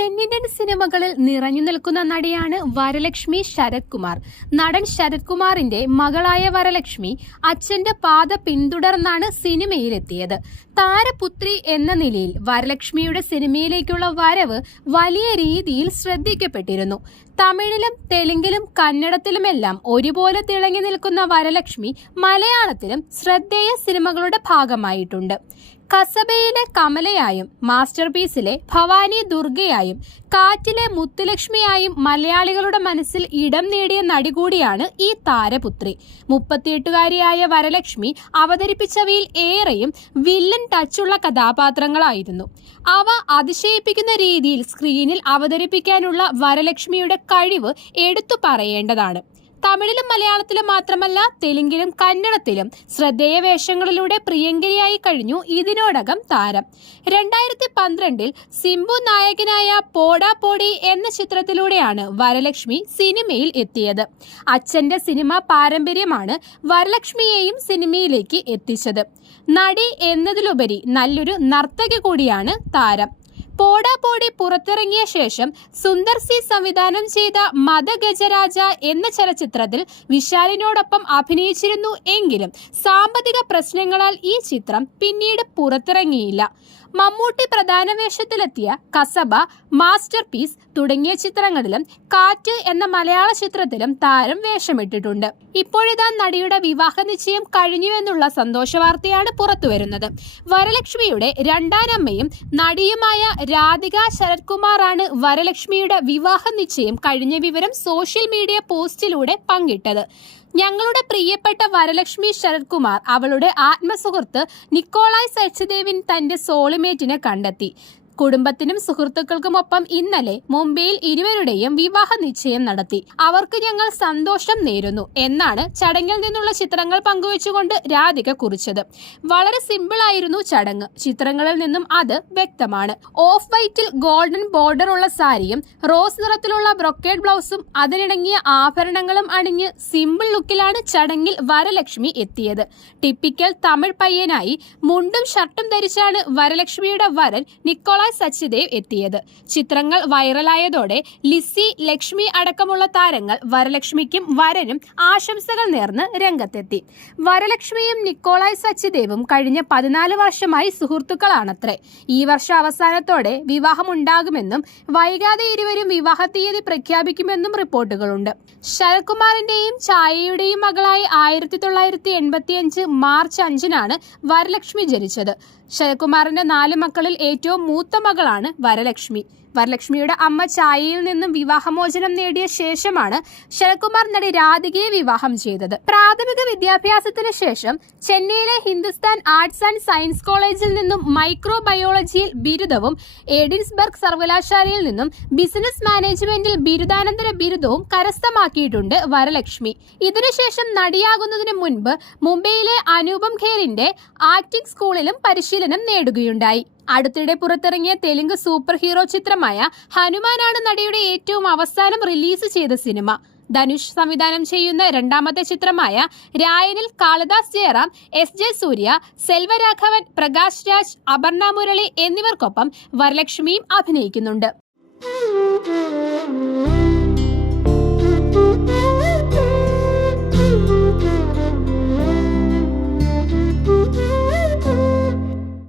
തെന്നിന്ത്യൻ സിനിമകളിൽ നിറഞ്ഞു നിൽക്കുന്ന നടിയാണ് വരലക്ഷ്മി ശരത് കുമാർ നടൻ ശരത് കുമാറിന്റെ മകളായ വരലക്ഷ്മി അച്ഛന്റെ പാത പിന്തുടർന്നാണ് സിനിമയിലെത്തിയത്. താരപുത്രി എന്ന നിലയിൽ വരലക്ഷ്മിയുടെ സിനിമയിലേക്കുള്ള വരവ് വലിയ രീതിയിൽ ശ്രദ്ധിക്കപ്പെട്ടിരുന്നു. തമിഴിലും തെലുങ്കിലും കന്നഡത്തിലുമെല്ലാം ഒരുപോലെ തിളങ്ങി നിൽക്കുന്ന വരലക്ഷ്മി മലയാളത്തിലും ശ്രദ്ധേയ സിനിമകളുടെ ഭാഗമായിട്ടുണ്ട്. കസബയിലെ കമലയായും മാസ്റ്റർ പീസിലെ ഭവാനി ദുർഗയായും കാറ്റിലെ മുത്തുലക്ഷ്മിയായും മലയാളികളുടെ മനസ്സിൽ ഇടം നേടിയ നടി കൂടിയാണ് ഈ താരപുത്രി. മുപ്പത്തിയെട്ടുകാരിയായ വരലക്ഷ്മി അവതരിപ്പിച്ചവയിൽ ഏറെയും വില്ലൻ ടച്ചുള്ള കഥാപാത്രങ്ങളായിരുന്നു. അവ അതിശയിപ്പിക്കുന്ന രീതിയിൽ സ്ക്രീനിൽ അവതരിപ്പിക്കാനുള്ള വരലക്ഷ്മിയുടെ കഴിവ് എടുത്തു പറയേണ്ടതാണ്. തമിഴിലും മലയാളത്തിലും മാത്രമല്ല തെലുങ്കിലും കന്നഡത്തിലും ശ്രദ്ധേയ വേഷങ്ങളിലൂടെ പ്രിയങ്കരിയായി കഴിഞ്ഞു ഇതിനോടകം താരം. രണ്ടായിരത്തി പന്ത്രണ്ടിൽ സിംബു നായകനായ പോടാ പോടി എന്ന ചിത്രത്തിലൂടെയാണ് വരലക്ഷ്മി സിനിമയിൽ എത്തിയത്. അച്ഛന്റെ സിനിമ പാരമ്പര്യമാണ് വരലക്ഷ്മിയെയും സിനിമയിലേക്ക് എത്തിച്ചത്. നടി എന്നതിലുപരി നല്ലൊരു നർത്തകി കൂടിയാണ് താരം. പോടാ പോടി പുറത്തിറങ്ങിയ ശേഷം സുന്ദർ സി സംവിധാനം ചെയ്ത മതഗജരാജ എന്ന ചലച്ചിത്രത്തിൽ വിശാലിനോടൊപ്പം അഭിനയിച്ചിരുന്നു എങ്കിലും സാമ്പത്തിക പ്രശ്നങ്ങളാൽ ഈ ചിത്രം പിന്നീട് പുറത്തിറങ്ങിയില്ല. മമ്മൂട്ടി പ്രധാന വേഷത്തിലെത്തിയ കസബ മാസ്റ്റർ പീസ് തുടങ്ങിയ ചിത്രങ്ങളിലും കാറ്റ് എന്ന മലയാള ചിത്രത്തിലും താരം വേഷമിട്ടിട്ടുണ്ട്. ഇപ്പോഴിതാ നടിയുടെ വിവാഹ നിശ്ചയം കഴിഞ്ഞുവെന്നുള്ള സന്തോഷ വാർത്തയാണ് പുറത്തുവരുന്നത്. വരലക്ഷ്മിയുടെ രണ്ടാനമ്മയും നടിയുമായ രാധിക ശരത്കുമാറാണ് വരലക്ഷ്മിയുടെ വിവാഹ നിശ്ചയം കഴിഞ്ഞ വിവരം സോഷ്യൽ മീഡിയ പോസ്റ്റിലൂടെ പങ്കിട്ടത്. ഞങ്ങളുടെ പ്രിയപ്പെട്ട വരലക്ഷ്മി ശരത് കുമാർ അവളുടെ ആത്മസുഹൃത്ത് നിക്കോളായ് സച്ചിദേവിൻ തന്റെ സോളിമേറ്റിനെ കണ്ടെത്തി. കുടുംബത്തിനും സുഹൃത്തുക്കൾക്കുമൊപ്പം ഇന്നലെ മുംബൈയിൽ ഇരുവരുടെയും വിവാഹ നിശ്ചയം നടത്തി. അവർക്ക് ഞങ്ങൾ സന്തോഷം നേരുന്നു എന്നാണ് ചടങ്ങിൽ നിന്നുള്ള ചിത്രങ്ങൾ പങ്കുവച്ചുകൊണ്ട് രാധിക കുറിച്ചത്. വളരെ സിമ്പിൾ ആയിരുന്നു ചടങ്ങ്. ചിത്രങ്ങളിൽ നിന്നും അത് വ്യക്തമാണ്. ഓഫ് വൈറ്റിൽ ഗോൾഡൻ ബോർഡർ ഉള്ള സാരിയും റോസ് നിറത്തിലുള്ള ബ്രൊക്കേഡ് ബ്ലൗസും അതിനിണങ്ങിയ ആഭരണങ്ങളും അണിഞ്ഞ് സിമ്പിൾ ലുക്കിലാണ് ചടങ്ങിൽ വരലക്ഷ്മി എത്തിയത്. ടിപ്പിക്കൽ തമിഴ് പയ്യനായി മുണ്ടും ഷർട്ടും ധരിച്ചാണ് വരലക്ഷ്മിയുടെ വരൻ നിക്കോളായ് സച്ചിദേവ് എത്തിയത്. ചിത്രങ്ങൾ വൈറലായതോടെ ലിസി ലക്ഷ്മി അടക്കമുള്ള താരങ്ങൾ വരലക്ഷ്മിക്കും വരനും ആശംസകൾ നേർന്ന് രംഗത്തെത്തി. വരലക്ഷ്മിയും നിക്കോളായ് സച്ചിദേവും കഴിഞ്ഞ പതിനാല് വർഷമായി സുഹൃത്തുക്കളാണത്രേ. ഈ വർഷം അവസാനത്തോടെ വിവാഹമുണ്ടാകുമെന്നും വൈകാതെ ഇരുവരും വിവാഹ തീയതി പ്രഖ്യാപിക്കുമെന്നും റിപ്പോർട്ടുകളുണ്ട്. ശരത്കുമാറിന്റെയും ഛായയുടെയും മകളായി ആയിരത്തി തൊള്ളായിരത്തി എൺപത്തിയഞ്ച് മാർച്ച് അഞ്ചിനാണ് വരലക്ഷ്മി ജനിച്ചത്. ശരത്കുമാറിന്റെ നാല് മക്കളിൽ ഏറ്റവും മൂത്ത മകളാണ് വരലക്ഷ്മി. വരലക്ഷ്മിയുടെ അമ്മ ചായയിൽ നിന്നും വിവാഹമോചനം നേടിയ ശേഷമാണ് ശരത്കുമാർ നടി രാധികയെ വിവാഹം ചെയ്തത്. പ്രാഥമിക വിദ്യാഭ്യാസത്തിന് ശേഷം ചെന്നൈയിലെ ഹിന്ദുസ്ഥാൻ ആർട്സ് ആൻഡ് സയൻസ് കോളേജിൽ നിന്നും മൈക്രോബയോളജിയിൽ ബിരുദവും എഡിൻസ്ബർഗ് സർവകലാശാലയിൽ നിന്നും ബിസിനസ് മാനേജ്മെന്റിൽ ബിരുദാനന്തര ബിരുദവും കരസ്ഥമാക്കിയിട്ടുണ്ട് വരലക്ഷ്മി. ഇതിനുശേഷം നടിയാകുന്നതിന് മുൻപ് മുംബൈയിലെ അനൂപം ഖേറിന്റെ ആക്ടിംഗ് സ്കൂളിലും പരിശീലനം നേടുകയുണ്ടായി. അടുത്തിടെ പുറത്തിറങ്ങിയ തെലുങ്ക് സൂപ്പർ ഹീറോ ചിത്രമായ ഹനുമാനാണ് നടിയുടെ ഏറ്റവും അവസാനം റിലീസ് ചെയ്ത സിനിമ. ധനുഷ് സംവിധാനം ചെയ്യുന്ന രണ്ടാമത്തെ ചിത്രമായ രായനിൽ കാളിദാസ് ജയറാം എസ് ജെ സൂര്യ സെൽവരാഘവൻ പ്രകാശ് രാജ് അപർണ മുരളി എന്നിവർക്കൊപ്പം വരലക്ഷ്മിയും അഭിനയിക്കുന്നുണ്ട്.